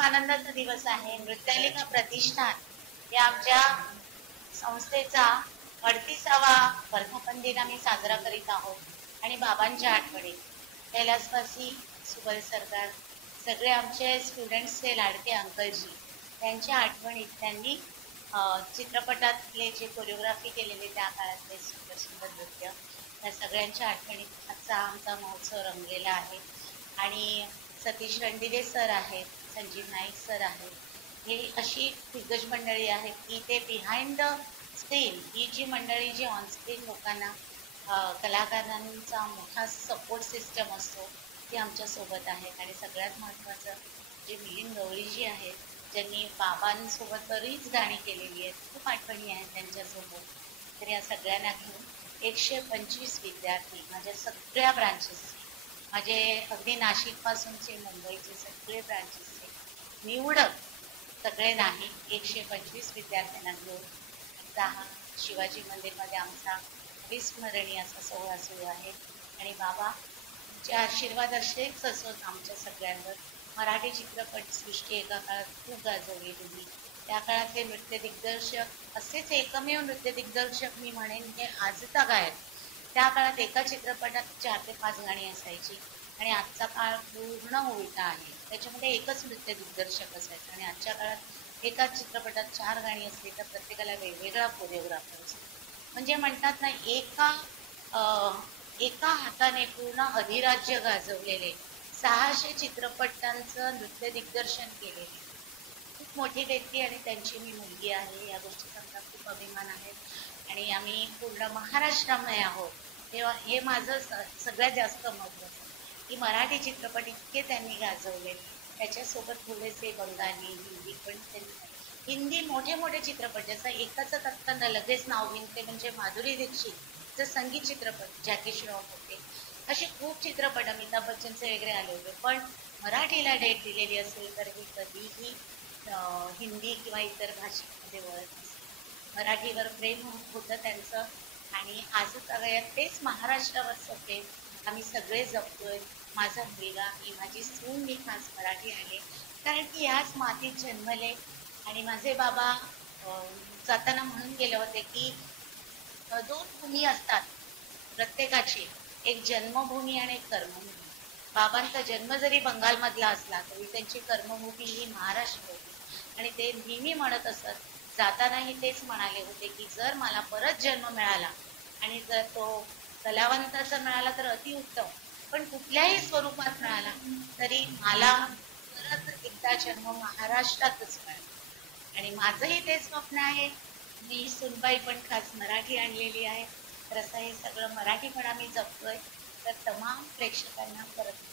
आनंदाचा दिवस आहे. नृत्यालिका प्रतिष्ठान या आमच्या संस्थेचा 38वा वर्धापन दिन आम्ही साजरा करीत आहोत आणि बाबांच्या आठवणी कैलासवासी सुबल सरकार सगळे आमचे स्टुडंट्सचे लाडके अंकलजी त्यांच्या आठवणीत त्यांनी चित्रपटातले जे कोरिओग्राफी केलेले त्या काळातले सुंदर सुंदर नृत्य त्या सगळ्यांच्या आठवणीत आजचा आमचा महोत्सव रंगलेला आहे. आणि सतीश रणदिवे सर आहेत, संजीव नाईक सर आहेत, ही अशी दिग्गज मंडळी आहेत की ते बिहाइंड द स्क्रीन ही जी मंडळी जी ऑन स्क्रीन लोकांना कलाकारांचा मोठा सपोर्ट सिस्टम असतो ती आमच्या सोबत आहेत. आणि सगळ्यात महत्त्वाचं जे मिलिंद गवळी जी आहेत ज्यांनी बाबांसोबत बरीच गाणी केलेली आहेत, खूप आठवणी आहेत त्यांच्यासोबत. तर या सगळ्यांना घेऊन 125 विद्यार्थी माझ्या सगळ्या ब्रांचेसचे माझे अगदी नाशिकपासूनचे मुंबईचे सगळे ब्रांचेसचे निवडक सगळे नाही 125 विद्यार्थ्यांना घेऊन आमचा हा शिवाजी मंदिरमध्ये आमचा विस्मरणीय असा सोहळा सुरू आहे. आणि बाबाचे आशीर्वाद असेच असोत आमच्या सगळ्यांवर. मराठी चित्रपट सृष्टी एका काळात खूप गाजवली होती. त्या काळातले नृत्य दिग्दर्शक असेच एकमेव नृत्य दिग्दर्शक मी म्हणेन की आजचा गायक. त्या काळात एका चित्रपटात 4 ते 5 गाणी असायची आणि आजचा काळ पूर्ण उलटा आहे. त्याच्यामध्ये एकच नृत्य दिग्दर्शक असायचा आणि आजच्या काळात एकाच चित्रपटात 4 गाणी असली तर प्रत्येकाला वेगवेगळा कोरिओग्राफर असतो. म्हणजे म्हणतात ना एका हाताने पूर्ण अधिराज्य गाजवलेले 600 चित्रपटांचं नृत्य दिग्दर्शन केलेले खूप मोठी व्यक्ती आणि त्यांची मी मुलगी आहे. या गोष्टीचा मला खूप अभिमान आहे. आणि आम्ही पूर्ण महाराष्ट्रामध्ये आहोत तेव्हा हे माझं सगळ्यात जास्त महत्त्वाचं की मराठी चित्रपट इतके त्यांनी गाजवले. त्याच्यासोबत थोडेसे बंगाली हिंदी पण त्यांनी हिंदी मोठे मोठे चित्रपट जसं एकाच तत्कांना लगेच नाव घेते म्हणजे माधुरी दीक्षितचं संगीत चित्रपट जॅकी श्रॉफ होते. असे खूप चित्रपट अमिताभ बच्चनचे वगैरे आले होते. पण मराठीला डेट दिलेली असेल तर ही कधीही हिंदी किंवा इतर भाषेमध्ये वळत नसेल. मराठीवर प्रेम होतं त्यांचं आणि आजच वयात तेच महाराष्ट्रावरचं प्रेम आम्ही सगळे जपतोय. माझा मुलगा मी माझी सून मी खास मराठी आहे कारण की ह्याच मातीत जन्मले. आणि माझे बाबा जाताना म्हणून गेले होते की 2 भूमी असतात प्रत्येकाची, एक जन्मभूमी आणि एक कर्मभूमी. बाबांचा जन्म जरी बंगालमधला असला तरी त्यांची कर्मभूमी ही महाराष्ट्र होती. आणि ते नेहमी म्हणत असत जातानाही तेच म्हणाले होते की जर मला परत जन्म मिळाला आणि जर तो कलावंताचा मिळाला तर अतिउत्तम, पण कुठल्याही स्वरूपात मिळाला तरी मला परत एकदा जन्म महाराष्ट्रातच मिळाला. आणि माझंही तेच स्वप्न आहे. मी सुनबाई पण खास मराठी आणलेली आहे. तर असं हे सगळं मराठी पण आम्ही जपतोय. तर तमाम प्रेक्षकांना परत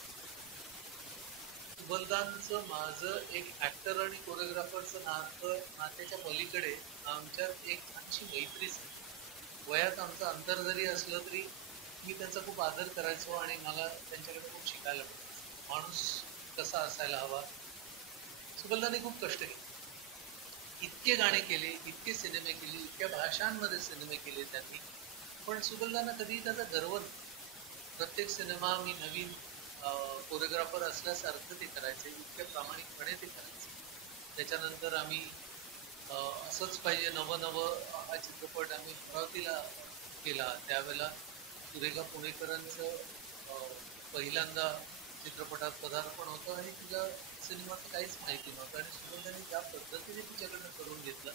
सुबलदांचं माझं एक ऍक्टर आणि कोरिओग्राफरचं नात्याच्या पलीकडे आमच्यात एक छानशी मैत्रीच आहे. वयात आमचं अंतर जरी असलं तरी मी त्यांचा खूप आदर करायचो आणि मला त्यांच्याकडे खूप शिकायला मिळायचं. माणूस कसा असायला हवा. सुबलदांनी खूप कष्ट केले, इतके गाणे केले, इतके सिनेमे केले, इतक्या भाषांमध्ये सिनेमे केले त्यांनी. पण सुबलदांना कधीही त्याचा गर्व नाही. प्रत्येक सिनेमा मी नवीन कोरिओग्राफर असल्यासारखं ते करायचे, इतक्या प्रामाणिकपणे ते करायचे. त्याच्यानंतर आम्ही असंच पाहिजे नवं नवं हा चित्रपट आम्ही अमरावतीला केला. त्यावेळेला सुरेखा पुणेकरांचं पहिल्यांदा चित्रपटात पदार्पण होतं आणि तिला सिनेमाचं काहीच माहिती नव्हतं आणि सुगंधाने ज्या पद्धतीने तिच्याकडनं करून घेतलं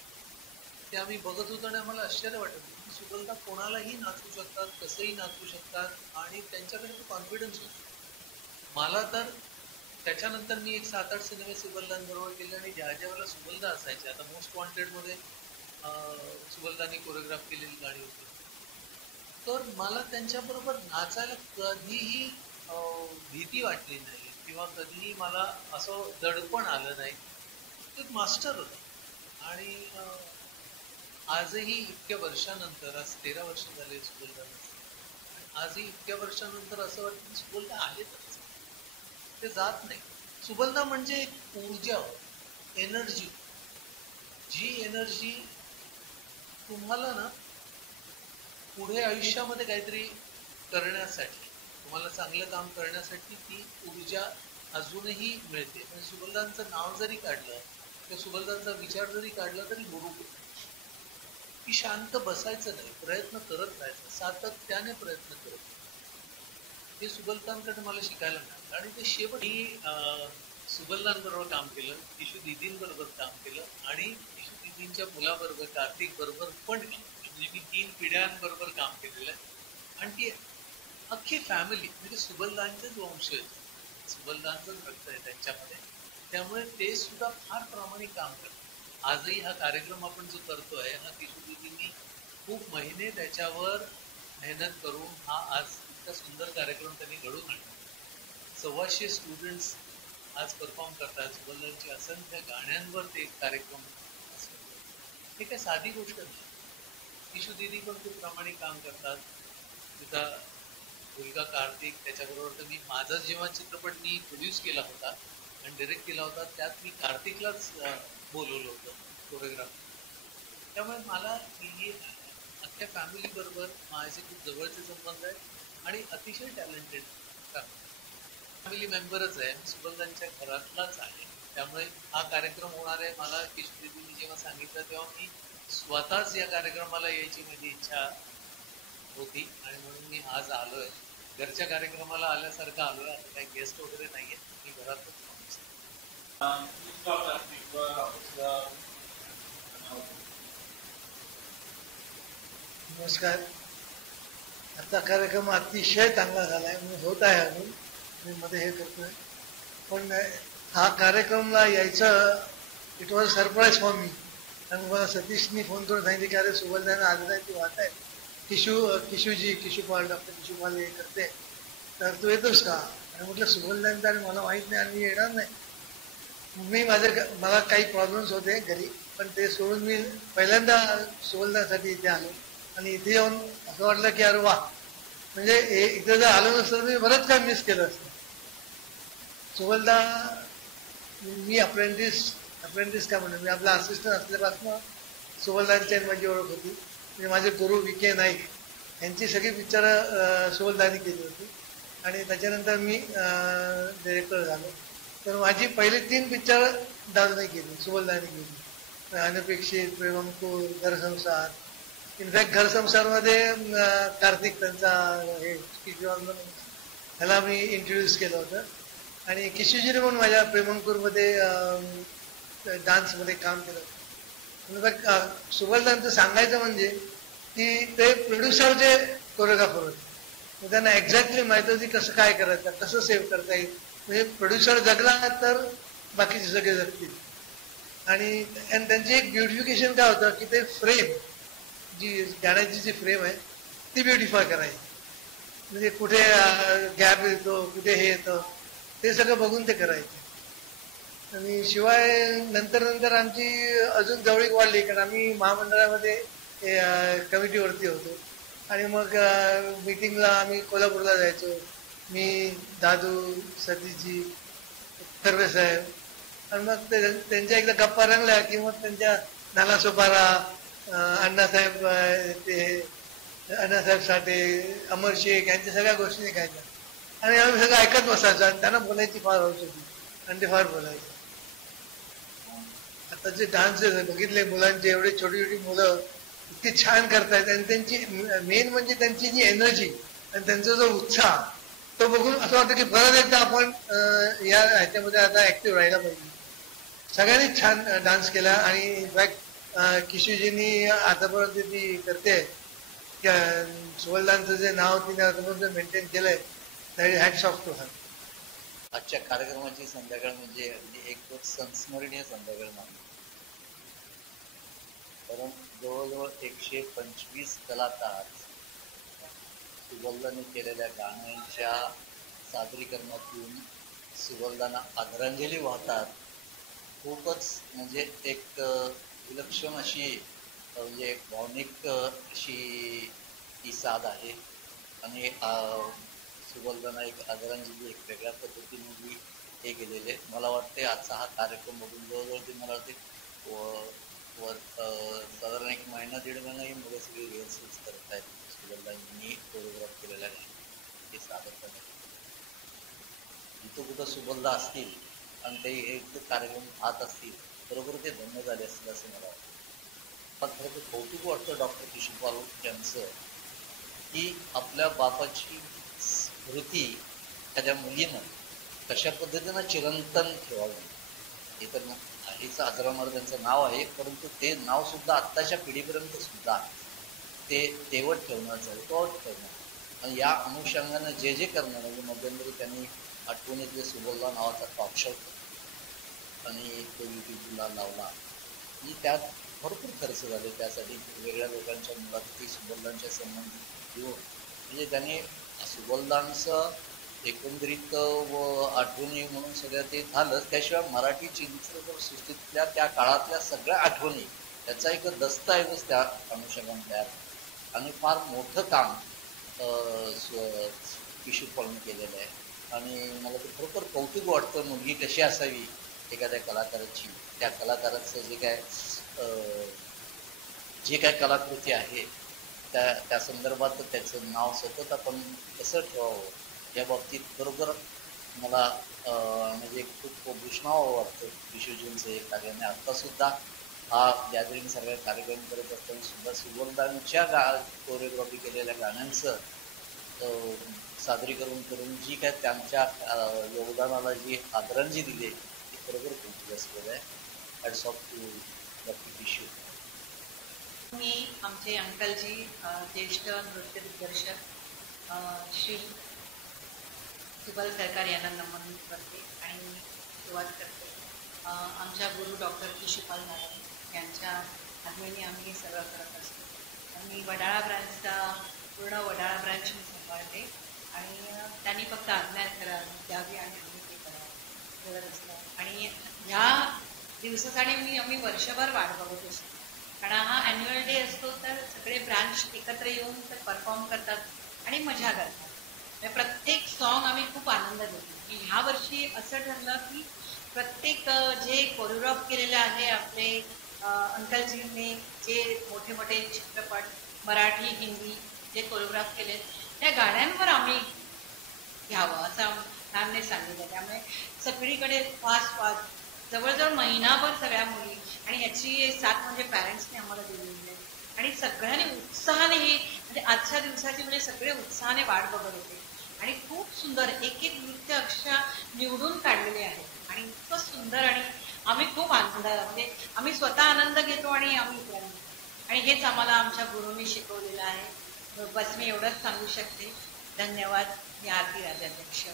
ते आम्ही बघत होतो आणि आम्हाला आश्चर्य वाटत होतं की सुगंधा कोणालाही नाचू शकतात, कसंही नाचू शकतात आणि त्यांच्याकडे तो कॉन्फिडन्स होता. मला तर त्याच्यानंतर मी एक 7-8 सिनेमे सुबलदांबरोबर केले आणि ज्या ज्या वेळेला सुबलदा असायचे, आता मोस्ट वॉन्टेडमध्ये सुबलदांनी कोरिओग्राफ केलेली गाणी होती, तर मला त्यांच्याबरोबर नाचायला कधीही भीती वाटली नाही किंवा कधीही मला असं दडपण आलं नाही. तो एक मास्टर होता. आणि आजही इतक्या वर्षानंतर, आज 13 वर्ष झाले सुबलदा, आजही इतक्या वर्षानंतर असं वाटतं की सुबलदा आहेतच, ते जात नाही. सुबलदा म्हणजे एक ऊर्जा, एनर्जी, जी एनर्जी तुम्हाला ना पुढे आयुष्यामध्ये काहीतरी करण्यासाठी, तुम्हाला चांगलं काम करण्यासाठी ती ऊर्जा अजूनही मिळते. म्हणजे सुबलदांचं नाव जरी काढलं किंवा सुबलदांचा विचार जरी काढला तरी बरोबर की शांत बसायचं नाही, प्रयत्न करत राहायचं, सातत्याने प्रयत्न करत राहायचं. हे सुबलतांकडे मला शिकायला मिळालं आणि ते शेवट मी सुबलदांबरोबर काम केलं, किशू दिदींबरोबर काम केलं आणि किशू दिदींच्या मुलाबरोबर कार्तिक बरोबर पण काम केलं. म्हणजे मी 3 पिढ्यांबरोबर काम केलेलं आहे आणि ती अख्खी फॅमिली म्हणजे सुबलदांचेच वंश आहेत, सुबलदांचंच रक्त आहे त्यांच्यामध्ये. त्यामुळे ते सुद्धा फार प्रामाणिक काम करतात. आजही हा कार्यक्रम आपण जो करतोय हा किशोरीजींनी खूप महिने त्याच्यावर मेहनत करून हा आज इतका सुंदर कार्यक्रम त्यांनी घडवून आणला. 125 स्टुडंट्स आज परफॉर्म करतात. सुबलदांची असंख्य गाण्यांवर ते कार्यक्रम असतो. हे काही साधी गोष्ट नाही. किशू दिदी पण खूप प्रामाणिक काम करतात. तिचा मुलगा कार्तिक, त्याच्याबरोबर तर मी माझा जेव्हा चित्रपट मी प्रोड्यूस केला होता आणि डिरेक्ट केला होता त्यात मी कार्तिकलाच बोलवलं होतं कोरिओग्राफर. त्यामुळे मला ही अख्ख्या फॅमिली बरोबर माझे खूप जवळचे संबंध आहेत आणि अतिशय टॅलेंटेड फॅमिली मेंबरच आहे. सुबलदांच्या घरातलाच आहे. त्यामुळे हा कार्यक्रम होणार आहे. मला किशोर दिदींनी जेव्हा सांगितलं तेव्हा मी स्वतःच या कार्यक्रमाला यायची माझी इच्छा होती आणि म्हणून मी आज आलोय. घरच्या कार्यक्रमाला आल्यासारखं आलोय. आता काही गेस्ट वगैरे नाहीये, मी घरातच नमस्कार. आजचा कार्यक्रम अतिशय चांगला झालाय, होत आहे अजून, मी मध्ये हे करतोय. पण हा कार्यक्रमला यायचं it was surprise for me. आणि मला सतीशनी फोन करून सांगितले की अरे सुबलदाना आजरा ती वाट आहे, किशूपाल डॉक्टर किशूपाल हे करते, तर तू येतोस का? आणि म्हटलं सुबलदान आणि मला माहीत नाही आणि मी येणार नाही. मला काही प्रॉब्लेम्स होते घरी, पण ते सोडून मी पहिल्यांदा सुबलदासाठी इथे आलो आणि इथे येऊन असं वाटलं की अरे वा, म्हणजे इथे जर आलो नसतं तर मी बरंच काय मिस केलं असतं. सुबलदा मी अप्रेंटिस काय म्हणून मी आपला असिस्टंट असल्यापासून सुबलदांची माझी ओळख होती. म्हणजे माझे गुरु विके नाईक यांची सगळी पिक्चरं सुबलदानी केली होती आणि त्याच्यानंतर मी डिरेक्टर झालो. तर माझी पहिली 3 पिक्चर दादूने केली, सुबलदानी केली. अनपेक्षित, प्रेमंकुर, घरसंसार. इनफॅक्ट घरसंसारमध्ये कार्तिक त्यांचा हे ह्याला मी इंट्रोड्यूस केलं होतं आणि किशोजीने पण माझ्या प्रेमंकुरमध्ये डान्समध्ये काम केलं होतं. इनफॅक्ट सुबलदांचं सांगायचं म्हणजे की ते प्रोड्युसरचे कोरिओग्राफर होते. त्यांना एक्झॅक्टली माहिती होती कसं काय करायचं, कसं सेव्ह करता येईल. म्हणजे प्रोड्युसर जगला तर बाकीचे सगळे जगतील. आणि त्यांची एक ब्युटिफिकेशन काय होतं की ते फ्रेम, जी गाण्याची जी फ्रेम आहे ती ब्युटिफाय करायची. म्हणजे कुठे गॅप येतो, कुठे हे येतं, ते सगळं बघून ते करायचे. आणि शिवाय नंतर आमची अजून जवळीक वाढली, कारण आम्ही महामंडळामध्ये कमिटीवरती होतो आणि मग मीटिंगला आम्ही कोल्हापूरला जायचो. मी, दादू, सतीशजी, कर्वे साहेब. आणि मग त्यांच्या एकदा गप्पा रंगल्या की मग त्यांच्या नानासोपारा, अण्णासाहेब, अण्णासाहेब साठे, अमर शेख यांच्या सगळ्या गोष्टी निघायच्या आणि आम्ही सगळं ऐकत बसायचो आणि त्यांना बोलायची फार हौस होती आणि ते फार बोलायचे. आता जे डान्स बघितले मुलांचे, एवढे छोटी छोटी मुलं इतकी छान करतायत आणि त्यांची मेन म्हणजे त्यांची जी एनर्जी आणि त्यांचा जो उत्साह तो बघून असं वाटतं की परत एकदा आपण या ह्याच्यामध्ये आता ऍक्टिव्ह राहायला पाहिजे. सगळ्यांनी छान डान्स केला आणि इनफॅक्ट किशोरजींनी आतापर्यंत ती करते सुबलदांचं जे नाव तिने आतापर्यंत मेंटेन केलंय, that hats off to her. आजच्या कार्यक्रमाची संध्याकाळ म्हणजे अगदी एक संस्मरणीय संध्याकाळ मानली. कारण जवळजवळ 125 कलाकार सुबलदाने केलेल्या गाण्यांच्या सादरीकरणातून सुबलदांना आदरांजली वाहतात. खूपच म्हणजे एक विलक्षण अशी म्हणजे एक भावनिक अशी ही साध आहे आणि सुबलदांना एक आदरांजली एक वेगळ्या पद्धतीने हे गेलेले. मला वाटते आजचा हा कार्यक्रम बघून जवळजवळ ते मला वाटते साधारण 1 महिना 1.5 महिना ही मुलं सगळी रिहर्सल्स करत आहेत. सुबलदांनी कोरिओग्राफ केलेल्या गाणी ते सादर करण्यात. इथं कुठं सुबोधदा असतील आणि ते एक कार्यक्रम पाहत असतील, बरोबर ते धन्य झाले असतील असं मला वाटतं. पण खरं तर कौतुक वाटतं डॉक्टर किशोरपाल यांचं, की आपल्या बापाची स्मृती एखाद्या मुलीनं कशा पद्धतीनं चिरंतन ठेवावी. हे तर आईचं आजरामर त्यांचं नाव आहे, परंतु ते नाव सुद्धा आत्ताच्या पिढीपर्यंत सुद्धा ते तेवट ठेवणं, झळकवत ठेवणं आणि या अनुषंगानं जे जे करणं, म्हणजे मध्यंतरी त्यांनी आठवणीतले सुबोधला नावाचा टॉक शो आणि तो युट्यूबला लावला. आणि त्यात भरपूर खर्च झाले त्यासाठी, वेगळ्या लोकांच्या मुलाखती सुबोधलांच्या संबंधित घेऊन, म्हणजे त्यांनी सुबोधलांचं एकंदरीत व आठवणी म्हणून सगळं ते झालंच. त्याशिवाय मराठी चित्रपटसृष्टीतल्या त्या काळातल्या सगळ्या आठवणी त्याचा एक दस्तऐवज त्या अनुषंगाने तयार आणि फार मोठं काम किशोर पालने केलेलं आहे. आणि मला तर खरोखर कौतुक वाटतं, मुलगी कशी असावी एखाद्या कलाकाराची, त्या कलाकाराचं जे काय कलाकृती आहे त्या संदर्भात त्याचं नाव सतत आपण कसं ठेवावं या बाबतीत बरोबर मला म्हणजे खूप भूषणावं वाटतं विश्वजींचं हे कार्याने. आत्ता सुद्धा हा गॅदरिंग सगळ्या कार्यक्रम करत असताना सुद्धा सुबोधदांच्या कोरिओग्राफी केलेल्या गाण्यांचं सादरीकरण करून जी काय त्यांच्या योगदानाला जी आदरांजली दिली ती बरोबर खूप असलेलं आहे. Hats off to doctor Kishor. मी आमचे अंकलजी ज्येष्ठ नृत्य दिग्दर्शक श्री सुबल सरकार यांना नमन करते आणि सुरुवात करते. आमच्या गुरु डॉक्टर किशोरपाल मॅडम यांच्या आठवणी आम्ही सगळं करत असतो. आम्ही वडाळा ब्रांचचा पूर्ण वडाळा ब्रांच मी सांभाळते आणि त्यांनी फक्त आज्ञा द्यावी आणि आम्ही ते करत असतो. आणि ह्या दिवसासाठी आम्ही वर्षभर वाट बघत असतो, कारण हा ॲन्युअल डे असतो तर सगळे ब्रांच एकत्र येऊन तर परफॉर्म करतात आणि मजा करतात. प्रत्येक सॉन्ग आम्ही खूप आनंद घेतो. की ह्या वर्षी असं ठरलं की प्रत्येक जे कोरिओग्राफ केलेलं आहे आपले अंकलजींनी, जे मोठे मोठे चित्रपट मराठी हिंदी जे कोरिओग्राफ केले त्या गाण्यांवर आम्ही घ्यावं असं मॅमने सांगितलं. त्यामुळे सगळीकडे फास्ट जवळजवळ महिनाभर सगळ्या मुली, आणि याची साथ म्हणजे पॅरेंट्सने आम्हाला दिलेली आहे. आणि सगळ्यांनी उत्साहाने ही म्हणजे आजच्या दिवसाची म्हणजे सगळे उत्साहाने वाट बघत होते आणि खूप सुंदर एक एक नृत्य अक्षरशः निवडून काढलेले आहेत आणि इतकं सुंदर. आणि आम्ही खूप आनंद म्हणजे आम्ही स्वतः आनंद घेतो आणि आम्ही आणि हेच आम्हाला आमच्या गुरूंनी शिकवलेलं आहे. बस मी एवढंच सांगू शकते. धन्यवाद. मी आरती राजाध्यक्ष.